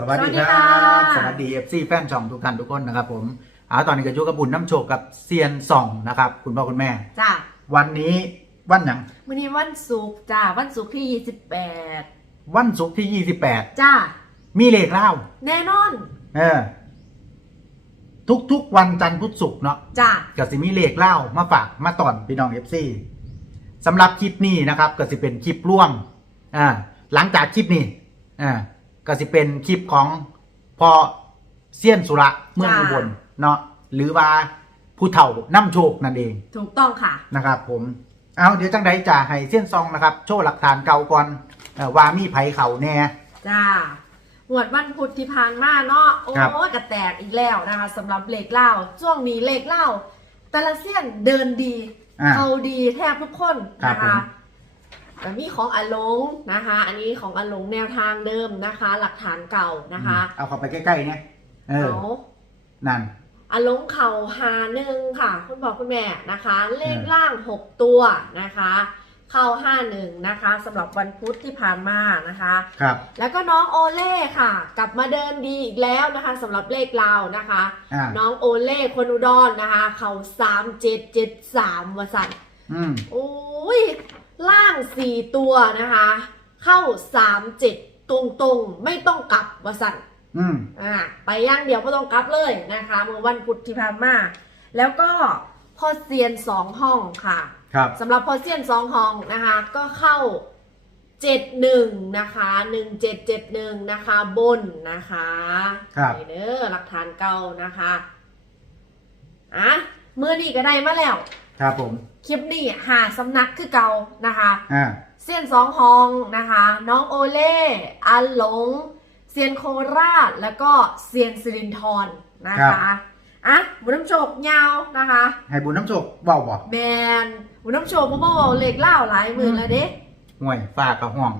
สวัสดีสวัสดีครัค่ะบสวัสดีเอฟซีแฟนช่องทุกท่านทุกคนนะครับผมเอาตอนนี้ก็อยู่กับบุญน้ำโชคกับเซียนส่องนะครับคุณพ่อคุณแม่ จ้าวันนี้วันหยังวันนี้วันศุกร์จ้าวันศุกร์ที่ 28 วันศุกร์ที่ จ้า28 มีเลขเล่าแน่นอนเออทุกๆวันจันทร์พุธศุกร์เนาะ จ้าก็สิมีเลขเล่ามาฝากมาตอนพี่น้องเอฟซีสำหรับคลิปนี้นะครับก็สิเป็นคลิปร่วมอ่าหลังจากคลิปนี้อ่า ก็สิเป็นคลิปของพอเซียนสุระเมืองอุบลเนาะหรือว่าผู้เฒ่าน้ำโชคนั่นเองถูกต้องค่ะนะครับผมเอาเดี๋ยวจังไดจะให้เส้นซองนะครับ โชว์หลักฐานเก่าก่อนเอ่อว่ามีไผเขาแน่จ้าหวดวันพุธที่ผ่านมาเนาะโอ้ครับยกระแตกอีกแล้วนะคะสำหรับเลขเล่าช่วงนี้เลขเล่าแต่ละเส้นเดินดีอ่าเขาดีแทบทุกคนครับนะคะ ผมแต่มีของอาหลงนะคะ อันนี้ของอาหลงแนวทางเดิมนะคะ หลักฐานเก่านะคะเอาเข้าไปใกล้ๆเนี่ยเออเอานั่นอาลงเข่าหาหนึ่งค่ะ คุณพ่อคุณแม่นะคะ เลขอืมล่าง6ตัวนะคะ เข้าห้าหนึ่งนะคะสำหรับวันพุธที่ผ่านมานะคะครับแล้วก็น้องโอเล่ค่ะ กลับมาเดินดีอีกแล้วนะคะสำหรับเลขเรานะคะอ่าน้องโอเล่คนอุดรนะคะ เขาสามเจ็ดเจ็ดสามวสันอืมโอ้ย ล่างสี่ตัวนะคะ เข้าสามเจ็ดตรงๆ ไม่ต้องกลับวสันอืมอ่าไปย่างเดียวก็ต้องกลับเลยนะคะ เมื่อวันพุธที่ผ่านมา แล้วก็พอเซียนสองห้องค่ะครับสำหรับพอเซียนสองห้องนะคะ ก็เข้าเจ็ดหนึ่งนะคะหนึ่งเจ็ดเจ็ดหนึ่งนะคะ บนนะคะครับนี่เด้อหลักฐานเก่านะคะอะเมื่อนี้ก็ได้มาแล้ว ครับผม คลิปนี้หาสำนักคือเก่านะคะอ่า เซียนสองฮองนะคะ น้องโอเล่อันหลงเซียนโคราชแล้วก็เซียนสิรินทรนะคะอะบุญน้ำโชคยาวนะคะ ให้บุญน้ำโชคเบาบ่แมนบุญน้ำโชคพ่อบอกเหล็กเล่าหลายหมื่นแล้วเด้ ห่วยฝากกับห่วง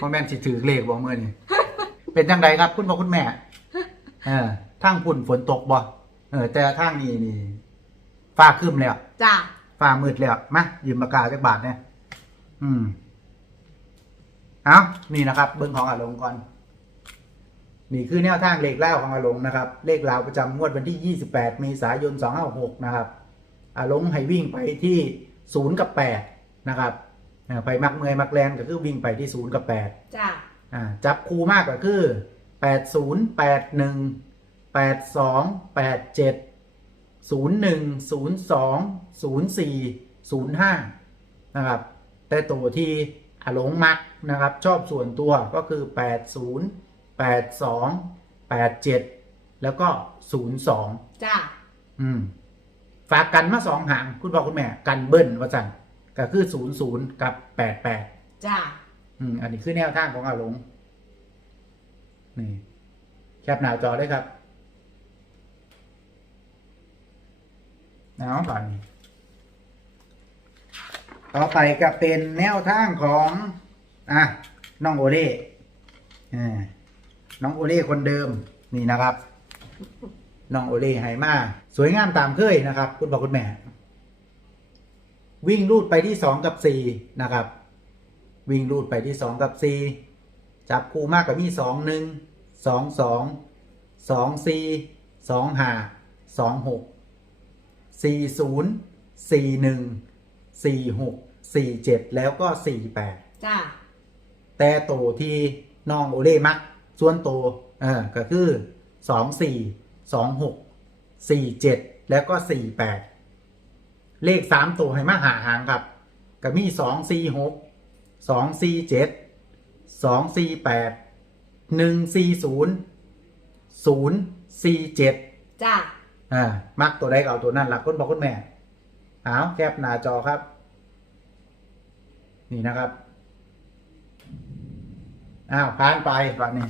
พ่อแม่นสิถือเลขบ่เมื่อนี่เป็นจังไดครับคุณพ่อคุณแม่ เออทางพุ่นฝนตกบ่เออ แต่ทางนี้นี่ ฟ้าครึ้มแล้วจ้ะฟ้ามืดแล้วมายืมปากกาจักบาทเนี่ยอืมเอานี่นะครับ เบิ้งของอาลงก่อน นี่คือแนวทางเลขเล่าของอาลงนะครับ เลขลาวประจำงวดวันที่ 28 เมษายน 256 นะครับอาลงให้วิ่งไปที่ 0 กับ 8 นะครับอ่าไปมักเมอยมักแลนก็คือวิ่งไปที่ 0 กับ 8 จ้ะอ่าจับคู่มากก็คือ 80 81 82 87 01 02 04 05 นะครับ แต่ตัวที่อาหลงมักนะครับ ชอบส่วนตัวก็คือ 80 82 87 แล้วก็ 02 จ้ะอืม ฝากกันมาสองหาง คุณพ่อคุณแม่ กันเบิ้ลว่าจันก็คือ 00 กับ 88 จ้ะอืม อันนี้คือแนวทางของอาหลง นี่ แคปหน้าจอเลยครับ เอาก่อนนี้ ต่อไปก็เป็นแนวทางของอะน้องโอเล่อ่าน้องโอเล่คนเดิมนี่นะครับ น้องโอเล่ไหมาสวยงามตามเคยนะครับ คุณพ่อคุณแม่ วิ่งรูดไปที่สองกับสี่นะครับ วิ่งรูดไปที่สองกับสี่จับคู่มากกับมีสองหนึ่งสองสองสองสี่สองห้าสองหก สี่ศูนย์สี่หนึ่งสี่หกสี่เจ็ดแล้วก็สี่แปดจ้ะแต่โตที่น้องโอเล่มัก ส่วนโตเออก็คือสองสี่สองหกสี่เจ็ดแล้วก็สี่แปดเลขสามตัวให้มาหาหางครับ ก็มีสองสี่หกสองสี่เจ็ดสองสี่แปดหนึ่งสี่ศูนย์ศูนย์สี่เจ็ดจ้ะ อ่ามักตัวใดก็เอาตัวนั้นหลักคนบอกคุณแม่เอาแคปหน้าจอครับ นี่นะครับอ้าวผ่านไปฝั่งนี้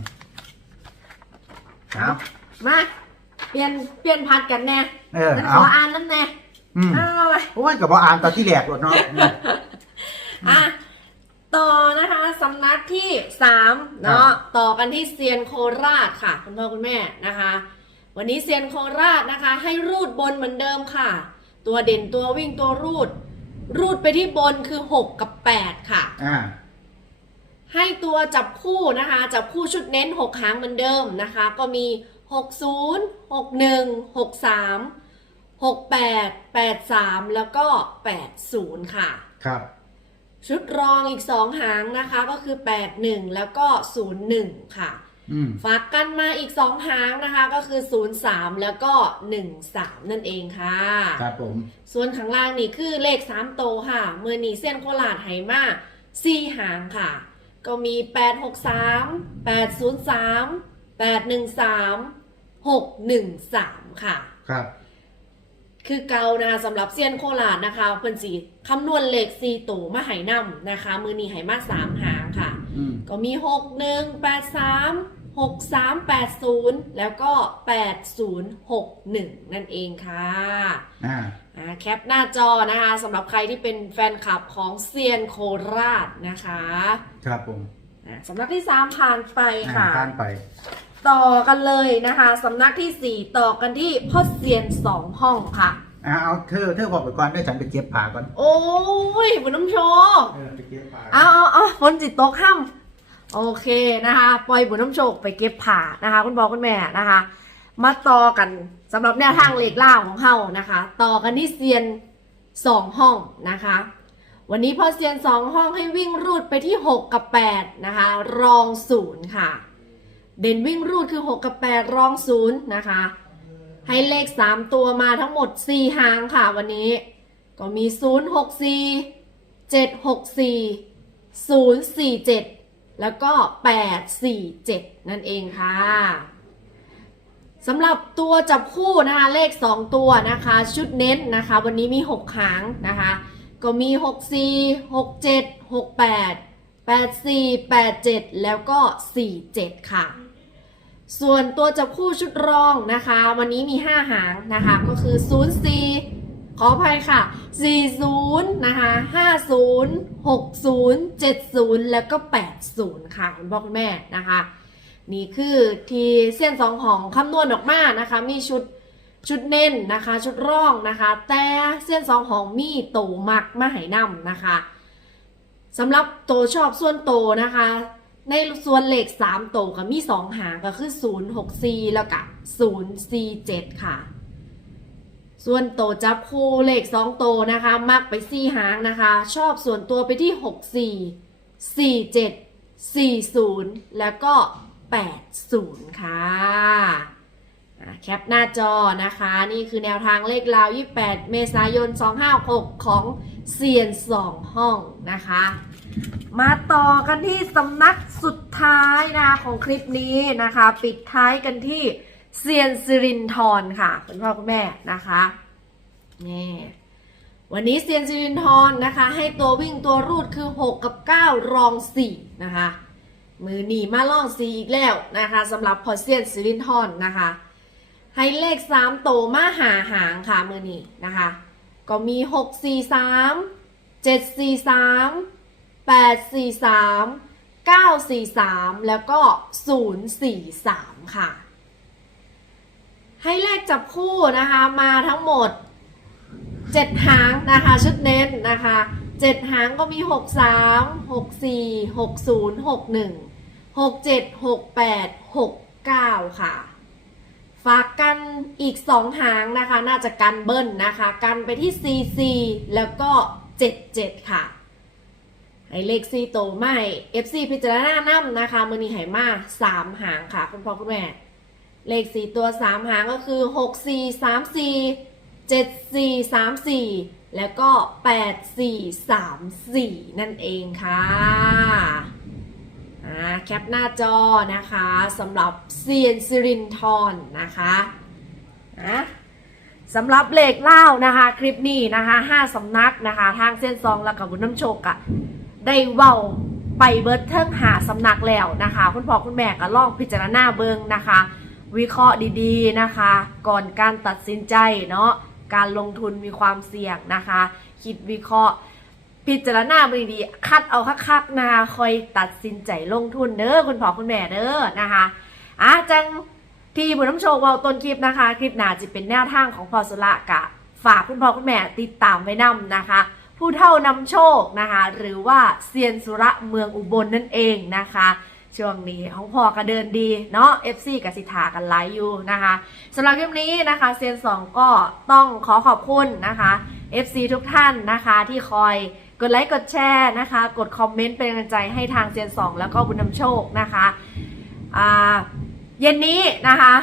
เอามาเปลี่ยนเปลี่ยนพัดกันแน่เออฉันขเอาออ่านนั่นแน่อืมเอาไป โอ้ยกับว่าอ่านตอนที่แหลกหมดเนาะอะต่อนะคะสำนักที่สามเนาะต่อกันที่เซียนโคราชค่ะ คุณพ่อคุณแม่นะคะ วันนี้เซียนโคราชนะคะ ให้รูดบนเหมือนเดิมค่ะ ตัวเด่นตัววิ่งตัวรูด รูดไปที่บนคือ 6 กับ 8 ค่ะ อ่า ให้ตัวจับคู่นะคะ จับคู่ชุดเน้น 6 หางเหมือนเดิมนะคะ ก็มี 60 61 63 68 83 แล้วก็ 80 ค่ะ ครับ ชุดรองอีก 2 หางนะคะก็คือ 81 แล้วก็ 01 ค่ะอืม ฝากกันมาอีก2หางนะคะ ก็คือ03แล้วก็13นั่นเองค่ะ ครับผม ส่วนข้างล่างนี่คือเลข3โตวค่ะ เมื่อนี้เส้นโคราชไหมา4หางค่ะ ก็มี863 803 813 613ค่ะ ครับคือเกานะคะสำหรับเซียนโคราชนะคะเพิ่นสีคำนวณเลข4ตัวมาให้นำนะคะ มือนี้ให้มา3หางค่ะอืมก็มี6 1 8 3 6 3 8 0 แล้วก็ 8 0 6 1 นั่นเองค่ะอ่าอ่าแคปหน้าจอนะคะสำหรับใครที่เป็นแฟนคลับของเซียนโคราชนะคะ ครับผมอ่าสำนักที่ 3 ผ่านไปอ่าค่ะผ่านไป ต่อกันเลยนะคะสำนักทีสี่4 ต่อกันที่พ่อเซียน2ห้องค่ะอ่าเอาเธอเธอบอกไปก่อนด้วยฉันไปเก็บผ้าก่อน โอ้ยบุญน้ำโชคเออไปเก็บผ้าเอาเอาเอาฝนจิตตกห้าม โอเคนะคะ ปล่อยบุญน้ำโชคไปเก็บผ่านะคะ คุณพ่อคุณแม่นะคะ มาต่อกันสำหรับแนวทางเลขล่าของเฮานะคะ ต่อกันที่เซียนสองห้องนะคะ วันนี้พอเซียนสองห้องให้วิ่งรูดไปที่ 6 กับ 8 นะคะ รองศูนย์ค่ะ เด่นวิ่งรูดคือ 6 กับ 8 รองศูนย์นะคะ ให้เลข 3 ตัวมาทั้งหมด 4 หางค่ะ วันนี้ก็มี 0 6 4 7 6 4 0 4 7 แล้วก็ 8 4 7 นั่นเองค่ะสำหรับตัวจับคู่นะคะเลข 2 ตัวนะคะ ชุดเน้นนะคะ วันนี้มี 6 หางนะคะ ก็มี 6 4 6 7 6 8 8 4 8 7 แล้วก็ 4 7 ค่ะ ส่วนตัวจับคู่ชุดรองนะคะ วันนี้มี 5 หางนะคะ ก็คือ 0 4 ขออภัยค่ะ 40 นะคะ 50 60 70 แล้วก็ 80 ค่ะคุณพ่อคุณแม่นะคะ นี่คือที่เส้นสองของคำนวณออกมานะคะ มีชุดชุดเน้นนะคะ ชุดร่องนะคะ แต่เส้นสองของมีโตมักมาให้นำนะคะสำหรับโตชอบส่วนโตนะคะ ในส่วนเลข3โตก็มี 2 หางก็คือ 064 แล้วก็047 ค่ะ ส่วนโตจับคู่เลข2โตนะคะ มักไป4หางนะคะ ชอบส่วนตัวไปที่64 47 40แล้วก็80ค่ะอะแคปหน้าจอนะคะ นี่คือแนวทางเลขราว 28 เมษายน 256 ของเซียน2ห้องนะคะ มาต่อกันที่สำนักสุดท้ายนะคะของคลิปนี้นะคะ ปิดท้ายกันที่ เซียนซิรินทรค่ะคุณพ่อคุณแม่นะคะนี่วันนี้เซียนซิรินทรนะคะ ให้ตัววิ่งตัวรูดคือ 6 กับ 9 รอง 4 นะคะ มือหนีมาล่อง 4 อีกแล้วนะคะสำหรับพอเซียนซิรินทรนะคะ ให้เลข 3 โตมาหาหางค่ะมือนีนะคะ ก็มี 6 4 3 7 4 3 8 4 3 9 4 3 แล้วก็ 0 4 3 ค่ะ ให้เลขจับคู่นะคะมาทั้งหมด7หางนะคะชุดเน้นนะคะ7หางก็มี6 3 6 4 6 0 6 1 6 7 6 8 6 9ค่ะ ฝากกันอีก2หางนะคะ น่าจะกันเบิ้ลนะคะ กันไปที่ CC แล้วก็77ค่ะให้เลขซีโตไม่ FC พิจารณานํนะคะ มือนี้ไหมา3หางค่ะ คุณพ่อคุณแม่ เลขสี่ตัว3หางก็คือ6 4 3 4 7 4 3 4แล้วก็8 4 3 4นั่นเองค่ะอ่าแคปหน้าจอนะคะสำหรับเซียนซิรินทรนนะคะนะสำหรับเลขเล่านะคะ คลิปนี้นะคะ5สำนักนะคะ ทางเส้นซองและกับบุญน้ำโชกอะได้เว้าไปเบิร์ดเทิงหาสำนักแล้วนะคะ คุณพ่อคุณแม่ก็ลองพิจารณาเบิงนะคะ วิเคราะห์ดีๆนะคะ ก่อนการตัดสินใจเนาะการลงทุนมีความเสี่ยงนะคะ คิดวิเคราะห์ พิจารณาดีคัดเอาคักๆนะคะคอยตัดสินใจลงทุนเด้อคุณพ่อคุณแม่เด้อนะคะอะจังที่บุญน้ำโชว์เวาต้นคลิปนะคะ คลิปหน้าจะเป็นแนวทางของพอสุระกะ ฝากคุณพ่อคุณแม่ติดตามไว้นํนะคะ ผู้เท่านำโชคนะคะ หรือว่าเซียนสุระเมืองอุบลนั่นเองนะคะ ช่วงนี้ของพอก็เดินดีเนาะ FC กับสิทธากันไลฟ์อยู่นะคะสำหรับคลิปนี้นะคะเซียนสองก็ต้องขอขอบคุณนะคะ FC ทุกท่านนะคะที่คอยกดไลค์กดแชร์นะคะ กดคอมเมนต์เป็นกำลังใจให้ทางเซียนสองแล้วก็บุญนำโชคนะคะเย็นนี้นะคะ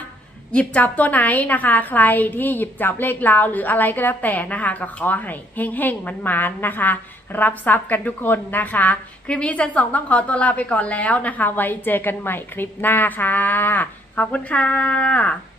หยิบจับตัวไหนนะคะ ใครที่หยิบจับเลขลาวหรืออะไรก็แล้วแต่นะคะ ก็ขอให้เฮ้งๆมันๆนะคะ รับทรัพย์กันทุกคนนะคะ คลิปนี้เซนสองต้องขอตัวลาไปก่อนแล้วนะคะ ไว้เจอกันใหม่คลิปหน้าค่ะ ขอบคุณค่ะ